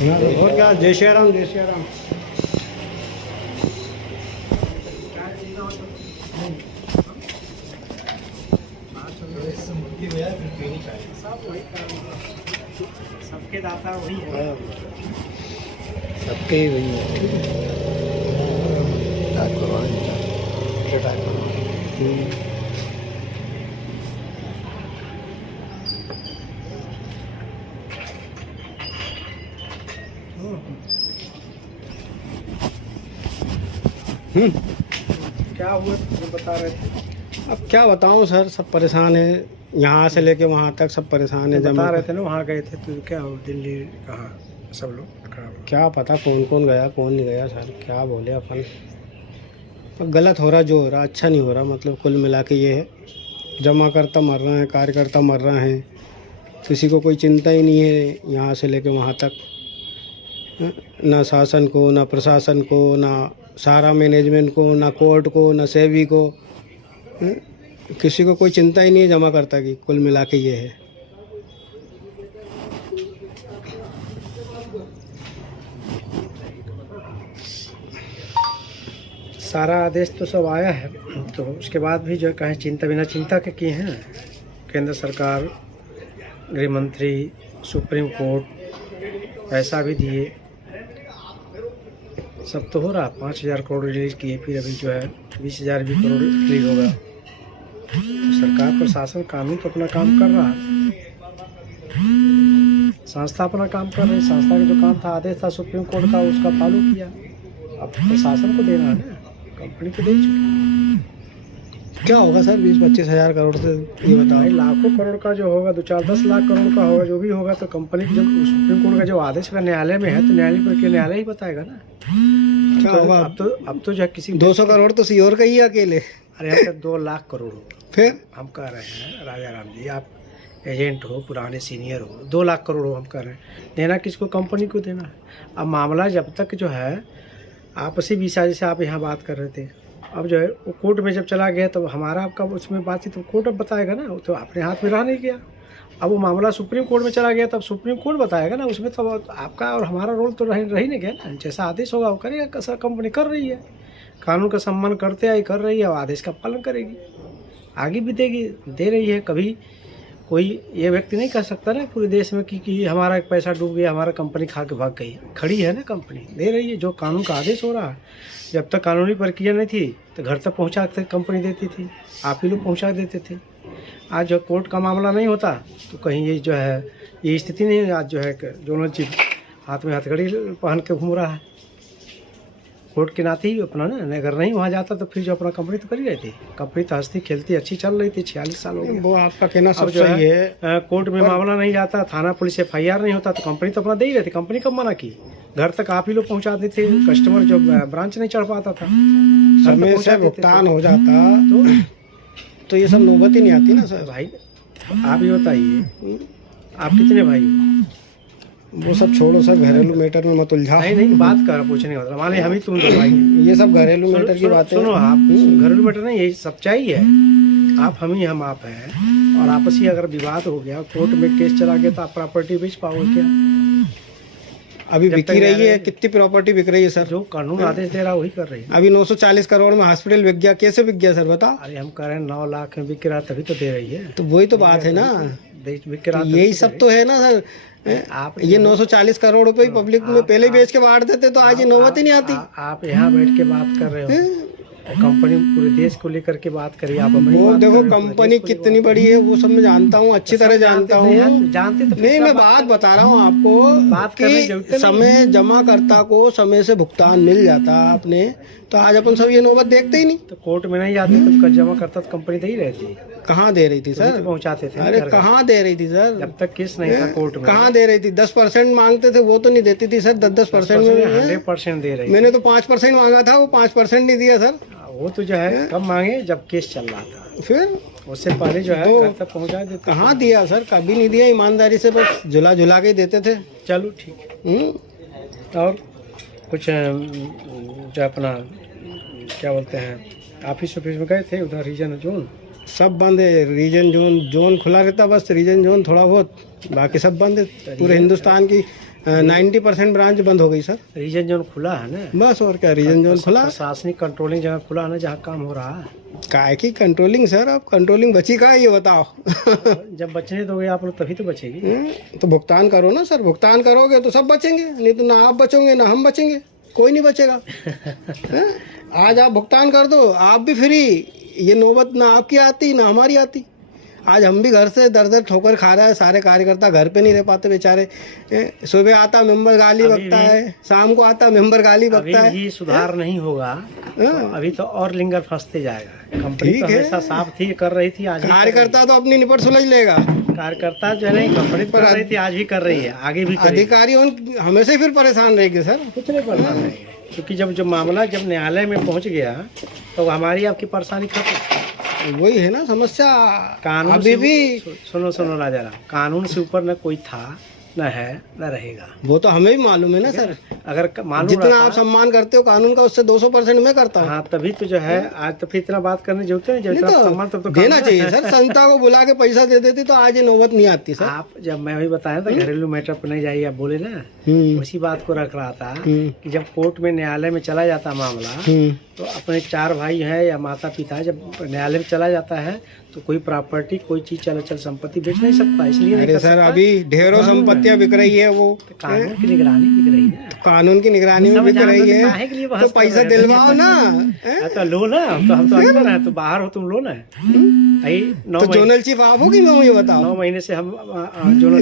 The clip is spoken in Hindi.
और क्या, जय श्री राम, जय श्री राम। सबके दाता वही है, सबके ही वही है। क्या हुआ जो बता रहे थे? अब क्या बताऊं सर, सब परेशान है, यहाँ से लेके वहाँ तक सब परेशान है। बता रहे थे ना वहाँ गए थे तो क्या हो, दिल्ली कहाँ सब लोग क्या पता कौन कौन गया कौन नहीं गया सर, क्या बोले अपन। पर गलत हो रहा, जो हो रहा अच्छा नहीं हो रहा। मतलब कुल मिला के ये है, जमा करता मर रहे हैं, कार्यकर्ता मर रहे हैं, किसी को कोई चिंता ही नहीं है यहाँ से लेके वहाँ तक। ना शासन को, ना प्रशासन को, ना सारा मैनेजमेंट को, ना कोर्ट को, ना सेबी को, किसी को कोई चिंता ही नहीं है जमा करता की। कुल मिला के ये है। सारा आदेश तो सब आया है, तो उसके बाद भी जो कहें चिंता बिना चिंता के किए हैं। केंद्र सरकार, गृह मंत्री, सुप्रीम कोर्ट पैसा भी दिए, सब तो हो रहा। 5,000 करोड़ रिलीज किए, फिर अभी जो है 20,000 भी करोड़ रिलीज होगा। तो सरकार, प्रशासन, कानून तो अपना काम कर रहा है, संस्था अपना काम कर रही है। संस्था का जो काम था, आदेश था सुप्रीम कोर्ट का, उसका फॉलो किया। अब प्रशासन को देना है ना, कंपनी को दे चुकी। क्या होगा सर 20-25 हज़ार करोड़ से, ये बताओ। लाखों करोड़ का जो होगा, 2-4-10 लाख करोड़ का होगा, जो भी होगा तो कंपनी की, जब सुप्रीम कोर्ट का जो आदेश का न्यायालय में है तो न्यायालय ही बताएगा ना क्या होगा। अब तो जो है किसी 200 करोड़ तो सीओर का ही है अकेले। अरे हम 2 लाख करोड़ होगा। फिर हम कह रहे हैं राजा राम जी, आप एजेंट हो, पुराने सीनियर हो, 2 लाख करोड़ हो, हम कह रहे हैं देना किसको, कंपनी को देना है। अब मामला जब तक जो है आपसी विषय, जैसे आप यहाँ बात कर रहे थे, अब जो है वो कोर्ट में जब चला गया तो हमारा आपका उसमें बातचीत तो कोर्ट अब बताएगा ना, वो तो अपने हाथ में रह नहीं गया। अब वो मामला सुप्रीम कोर्ट में चला गया तब सुप्रीम कोर्ट बताएगा ना, उसमें तो आपका और हमारा रोल तो रह नहीं गया ना। जैसा आदेश होगा वो करेगा, सर कंपनी कर रही है, कानून का सम्मान करते आई कर रही है, और आदेश का पालन करेगी, आगे भी देगी, दे रही है। कभी कोई ये व्यक्ति नहीं कह सकता ना पूरे देश में कि हमारा एक पैसा डूब गया, हमारा कंपनी खा के भाग गई। खड़ी है ना कंपनी, दे रही है जो कानून का आदेश हो रहा है। जब तक कानूनी प्रक्रिया नहीं थी तो घर तक पहुंचा के कंपनी देती थी, आप ही लोग पहुंचा देते थे। आज जो कोर्ट का मामला नहीं होता तो कहीं ये जो है ये स्थिति नहीं है। आज जो है दोनों चीज हाथ में हथकड़ी पहन के घूम रहा है, कोर्ट के नाते ही अपना ना, अगर नहीं वहाँ जाता तो फिर जो अपना कंपनी तो कर ही रहती। कंपनी तो हंसती खेलती अच्छी चल रही थी, 46 साल हो गए। वो आपका कहना सब जो सही है। कोर्ट में मामला नहीं जाता, थाना पुलिस FIR नहीं होता तो कंपनी तो अपना दे ही रहती। कंपनी कब मना की, घर तक आप ही लोग पहुँचा देते, कस्टमर जो ब्रांच नहीं चढ़ पाता था, समय से भुगतान हो जाता तो ये सब नौबत ही नहीं आती ना सर। भाई आप ही बताइए, आप कितने भाई हो? वो सब छोड़ो सर, घरेलू मैटर में मत उलझाओ। नहीं बात कर पूछने का मतलब, मान ली हम ही तुम दो भाई, ये सब घरेलू मैटर की बातें। सुनो, आप घरेलू मैटर नहीं, यही सच्चाई है। आप हम ही हम आप हैं, और आपसी अगर विवाद हो गया, कोर्ट में केस चला गया तो आप प्रॉपर्टी बेच पाओगे क्या? अभी बिक रही है, कितनी प्रॉपर्टी बिक रही है सर? जो कानून आदेश दे रहा वही कर रही है। अभी 940 करोड़ में हॉस्पिटल बिक गया, कैसे बिक गया सर बता? अरे हम कह रहे हैं 9 लाख में बिक रहा तभी तो दे रही है। तो वही तो बात है ना, बिक रहा यही सब तो है ना सर। आप ये 940 करोड़ रुपए पब्लिक में पहले बेच के बांट देते तो आज ये नौबत ही नहीं आती। आप यहाँ बैठ के बात कर रहे हो, कंपनी पूरे देश को लेकर के बात करिए आप। वो देखो कंपनी कितनी बड़ी है, वो सब मैं जानता हूँ, अच्छी तरह जानता हूँ। जानते तो नहीं, मैं बात बता रहा हूँ आपको कि समय जमाकर्ता को समय से भुगतान मिल जाता आपने, तो आज अपन सब ये नौबत देखते ही नहीं। तो कोर्ट में नहीं जाते तो जमा करता तो कंपनी दे ही रहती। कहाँ दे रही थी सर? पहुँचाते थे। अरे कहाँ दे रही थी सर? जब तक केस नहीं था कोर्ट में। कहाँ दे रही थी? 10% मांगते थे, वो तो नहीं देती थी सर। 10% में 100% दे रही। मैंने तो 5% मांगा था, वो 5% नहीं दिया सर। वो तो जो है कब मांगे, जब केस चल रहा था, फिर उससे पहले जो है घर तक पहुँचा देते। कहाँ दिया सर? कभी नहीं दिया, ईमानदारी से बस झुला के देते थे। चलो ठीक है। और कुछ जो अपना क्या बोलते हैं, ऑफिस में गए थे उधर, रीजन जोन सब बंद है। रीजन जोन खुला रहता, बस रीजन जोन थोड़ा बहुत, बाकी सब बंद है। पूरे हिंदुस्तान की 90% ब्रांच बंद हो गई सर। रीजन जोन खुला है ना, बस और क्या, रीजन जोन खुला। प्रशासनिक कंट्रोलिंग जगह खुला है ना, जहाँ काम हो रहा है। काय की कंट्रोलिंग सर, अब कंट्रोलिंग बची कहाँ है ये बताओ। जब बचने दोगे आप लोग तभी तो बचेगी। तो भुगतान करो ना सर, भुगतान करोगे तो सब बचेंगे, नहीं तो ना आप बचोगे ना हम बचेंगे, कोई नहीं बचेगा। हैं? आज आप भुगतान कर दो, आप भी फ्री, ये नौबत ना आपकी आती ना हमारी आती। आज हम भी घर से दर दर ठोकर खा रहे हैं, सारे कार्यकर्ता घर पे नहीं रह पाते बेचारे। सुबह आता मेंबर गाली बकता है, शाम को आता मेंबर गाली बकता है। अभी भी सुधार नहीं होगा तो अभी तो और लिंगर फंसते जाएगा। कंपनी तो हमेशा साफ थी, कर रही थी, आज कार्यकर्ता तो अपनी निपट सुलझ लेगा। कार्यकर्ता जो है ना, कंपनी कर रही थी, आज भी कर रही है, आगे भी करेगी। अधिकारी हमेशा फिर परेशान रहेंगे सर। कुछ नहीं परेशान रहेंगे, क्योंकि जब मामला जब न्यायालय में पहुंच गया तो हमारी आपकी परेशानी खत्म। वही है ना समस्या। कानून अभी भी सुनो राजा राम, कानून से ऊपर न कोई था, न है, न रहेगा। वो तो हमें भी मालूम है ना सर। अगर मालूम जितना आप सम्मान करते हो कानून का, उससे 200% मैं करता हूँ। हाँ, तभी तो जो है आज तो फिर इतना बात करने जरूरत है। जब इतना सम्मान तब तो देना चाहिए सर। संस्था को बुला के पैसा दे देती तो आज ये नौबत नहीं आती सर। आप जब मैं वही बताया था घरेलू मैटर पर नहीं जाइए, आप बोले ना, उसी बात को रख रहा था कि जब कोर्ट में न्यायालय में चला जाता मामला, तो अपने 4 भाई हैं या माता पिता, जब न्यायालय में चला जाता है तो कोई प्रॉपर्टी, कोई चीज चल संपत्ति बेच नहीं सकता। इसलिए नहीं अरे कर सर, सकता। अभी ढेरों संपत्तियां बिक रही है, वो कानून की निगरानी बिक रही है, कानून की निगरानी में बिक रही है। काहे के लिए बहस तो कर पैसा रहे हो? दिलवाओ ना। तो लो ना, तो हम तो अंदर हैं, तो बाहर हो तुम, लो ना। तो जोनल चीफ आप हो कि मैं, मुझे बताओ। 9 महीने से हम जोनल